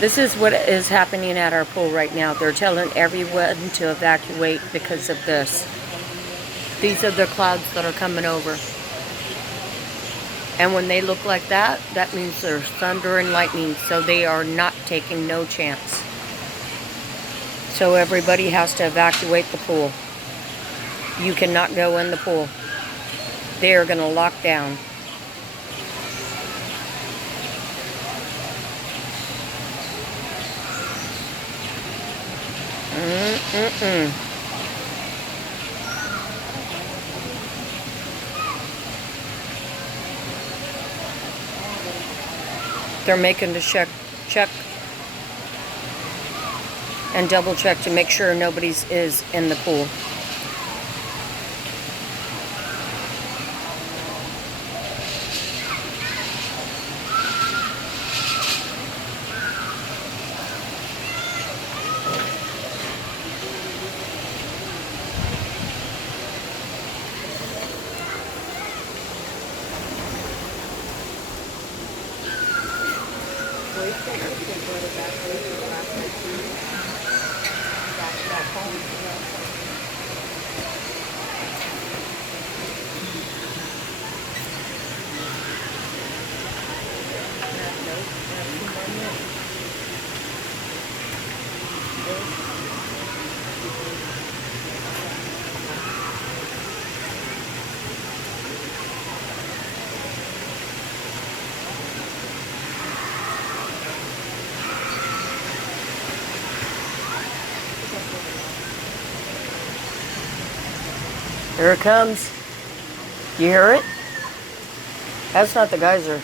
This is what is happening at our pool right now. They're telling everyone to evacuate because of this. These are the clouds that are coming over. And when they look like that, that means there's thunder and lightning. So they are not taking no chance. So everybody has to evacuate the pool. You cannot go in the pool. They are going to lock down. They're making the check and double check to make sure nobody's is in the pool. Here it comes. You hear it? That's not the geyser.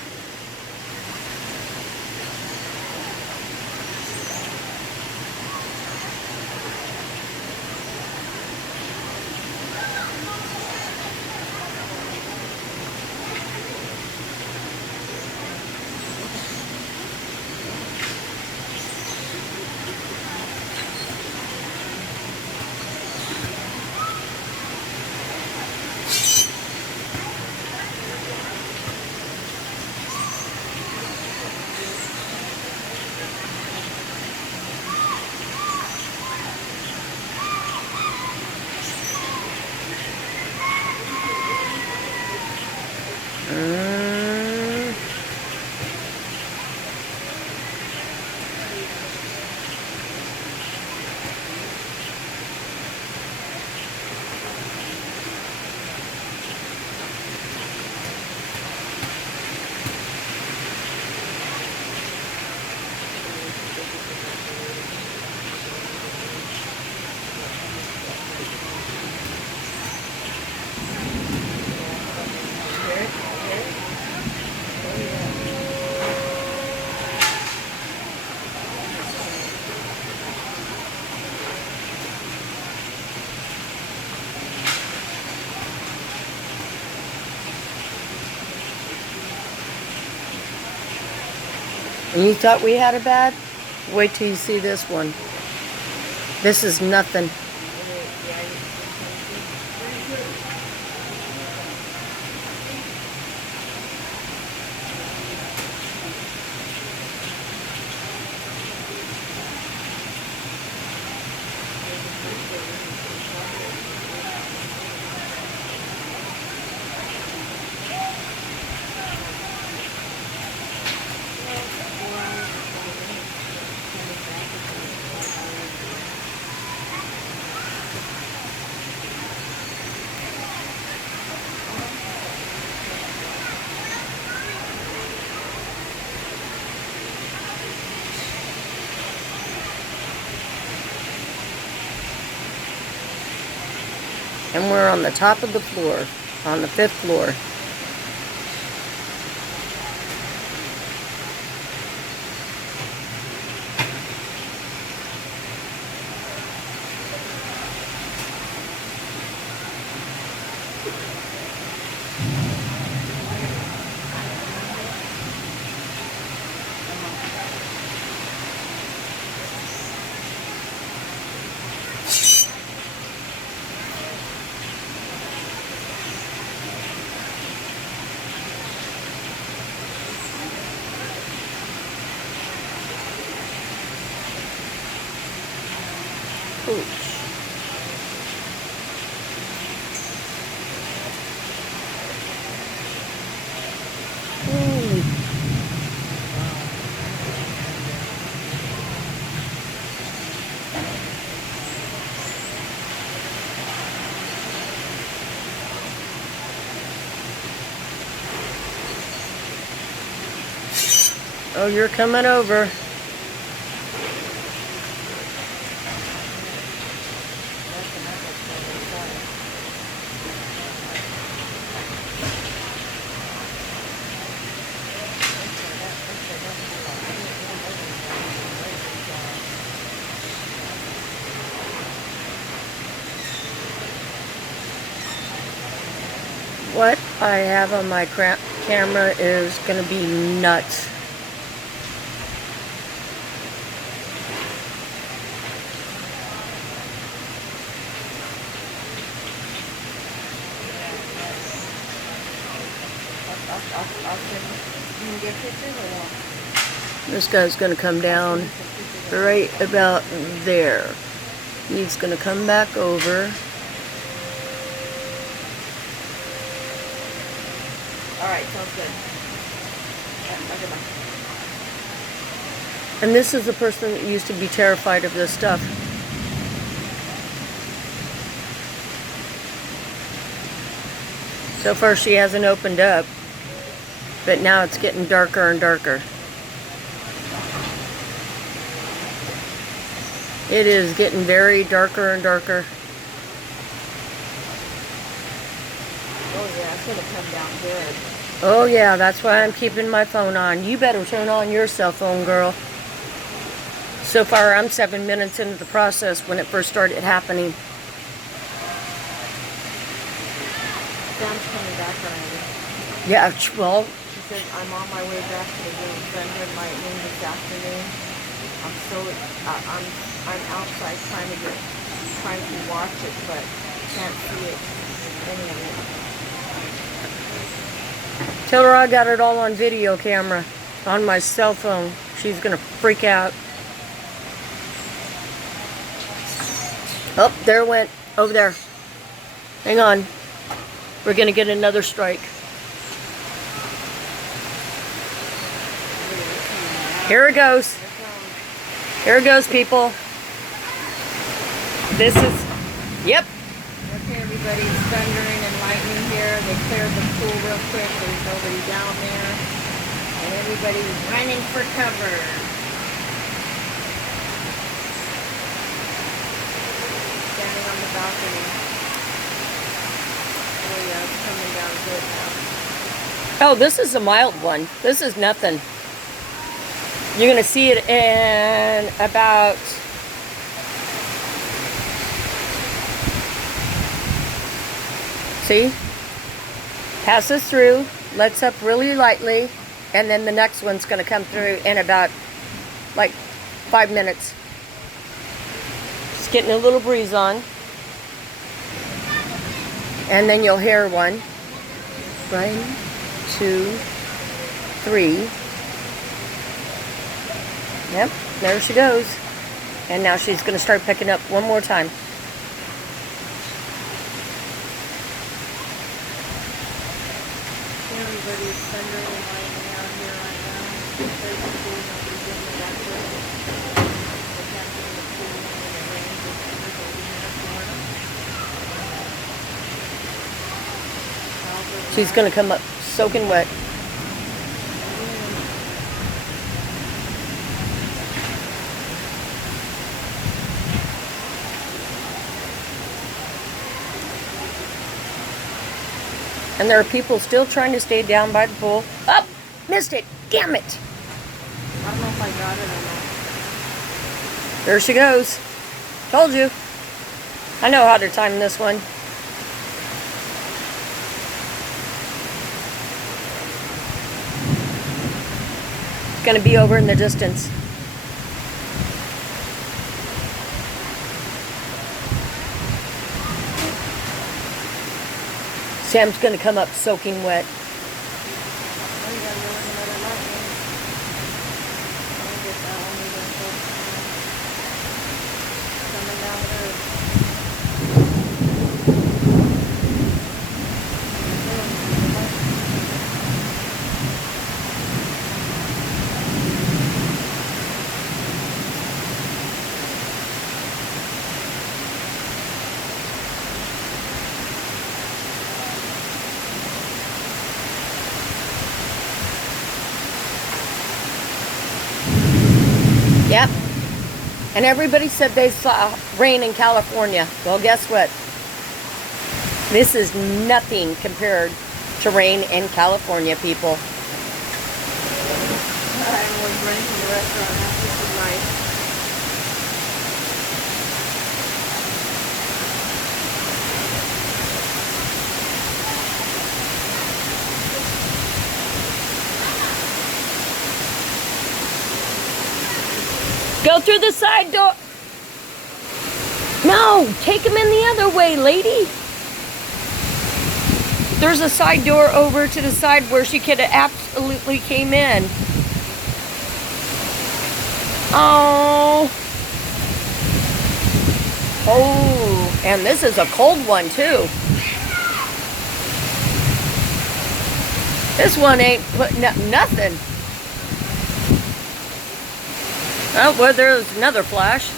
And you thought we had it bad? Wait till you see this one. This is nothing. And we're on the top of the floor, on the 5th floor. Pooch. Ooh. Oh, you're coming over. What I have on my camera is going to be nuts. This guy's going to come down right about there. He's going to come back over. Alright, sounds good. Okay, bye. And this is the person that used to be terrified of this stuff. So far she hasn't opened up, but now it's getting darker and darker. It is getting very darker and darker. Oh yeah, it's gonna come down good. Oh yeah, that's why I'm keeping my phone on. You better turn on your cell phone, girl. So far, I'm 7 minutes into the process when it first started happening. Sam's coming back already. Yeah, well, She says, I'm on my way back to the room. Thunder and lightning this afternoon. I'm outside trying to watch it, but can't see it, any of it. tell her I got it all on video camera on my cell phone. She's gonna freak out. Oh, there it went. Over there. Hang on. We're gonna get another strike. Here it goes. Here it goes, people. This is, yep. Okay, everybody, it's thundering and lightning here. They cleared the pool real quick. There's nobody down there. And everybody's running for cover. Standing on the balcony. Oh yeah, it's coming down good now. Oh, this is a mild one. This is nothing. You're gonna see it in about see? Passes through, lets up really lightly, and then the next one's gonna come through in about like 5 minutes. Just getting a little breeze on. And then you'll hear one. 1, 2, 3. Yep, there she goes. And now she's going to start picking up one more time. Everybody's thundering and lightning out here right now. There's the pool, nobody's getting the back there. They can't get in the pool when it rains. It's thunders over here in Florida. She's going to come up soaking wet. And there are people still trying to stay down by the pool. Oh, missed it. Damn it. I don't know if I got it or not. There she goes. Told you. I know how to time this one. It's going to be over in the distance. Sam's going to come up soaking wet. Oh, you gotta go with another lightning. Let me get that one even closer. Coming down there. Yep. And everybody said they saw rain in California. Well, guess what? This is nothing compared to rain in California, people. I was running from the restaurant after some night. Go through the side door. No, take him in the other way, lady. There's a side door over to the side where she could have absolutely came in. Oh. Oh, and this is a cold one too. This one ain't putting up nothing. Oh, well, there's another flash.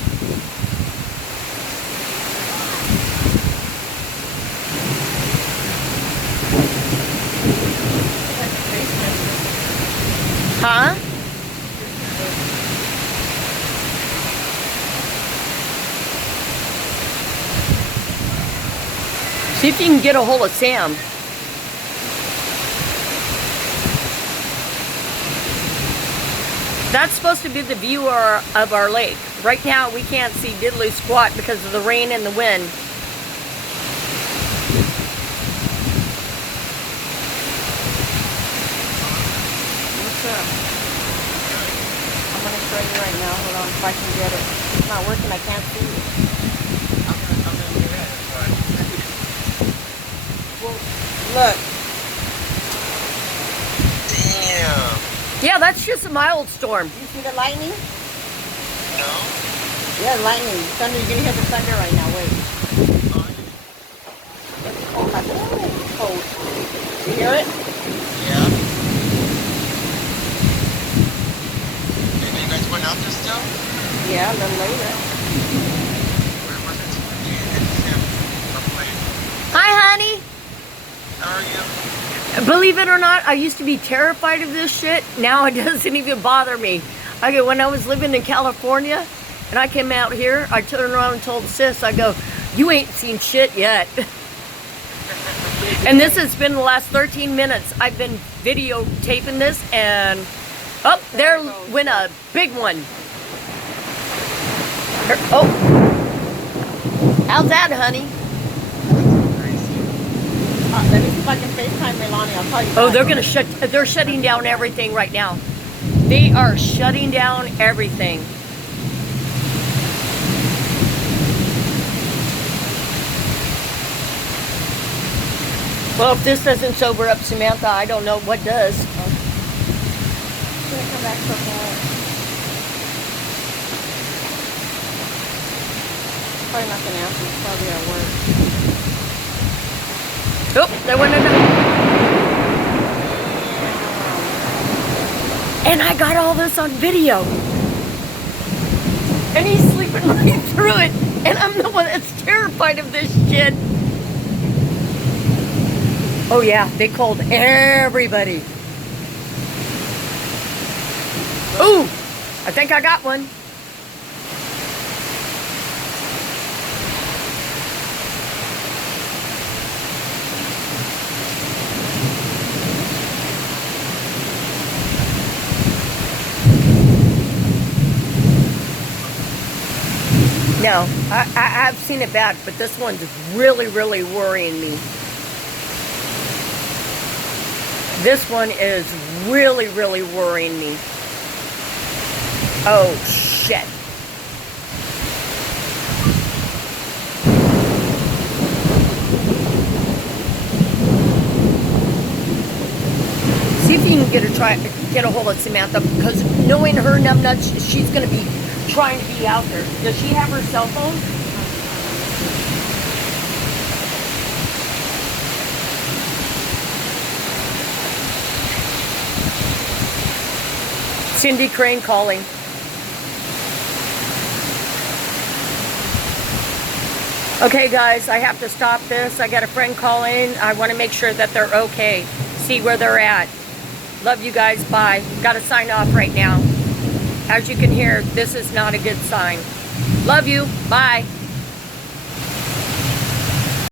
Huh? See if you can get a hold of Sam. That's supposed to be the view of our lake. Right now we can't see diddly squat because of the rain and the wind. What's up? I'm gonna show you right now. Hold on, if I can get it. It's not working. I can't see it. Well, look. Damn. Yeah, that's just a mild storm. You see the lightning? No? Yeah, lightning. Thunder. You're gonna hear the thunder right now. Wait. Oh my God. It's cold. You hear it? Yeah. And you guys went out there still? Yeah, a little later. Where was it? Yeah, I'm playing. Hi, honey. How are you? Believe it or not, I used to be terrified of this shit. Now it doesn't even bother me. Okay, when I was living in California and I came out here, I turned around and told sis, I go, you ain't seen shit yet. And this has been the last 13 minutes. I've been videotaping this and, oh, there went a big one. Oh, how's that, honey? Let me see if I can FaceTime Melania. I'll call you Oh, back. they're shutting down everything right now. They are shutting down everything. Well, if this doesn't sober up Samantha, I don't know what does. She's gonna come back so fast. Probably not gonna answer. It's probably at work. Oh, there went another. And I got all this on video. And he's sleeping right through it. And I'm the one that's terrified of this shit. Oh yeah, they called everybody. Ooh, I think I got one. No, I've seen it bad, but this one's really, really worrying me. This one is really, really worrying me. Oh, shit. See if you can get a hold of Samantha, because knowing her numbnuts, she's going to be trying to be out there. Does she have her cell phone? Cindy Crane calling. Okay, guys, I have to stop this. I got a friend calling. I want to make sure that they're okay. See where they're at. Love you guys. Bye. Got to sign off right now. As you can hear, this is not a good sign. Love you. Bye.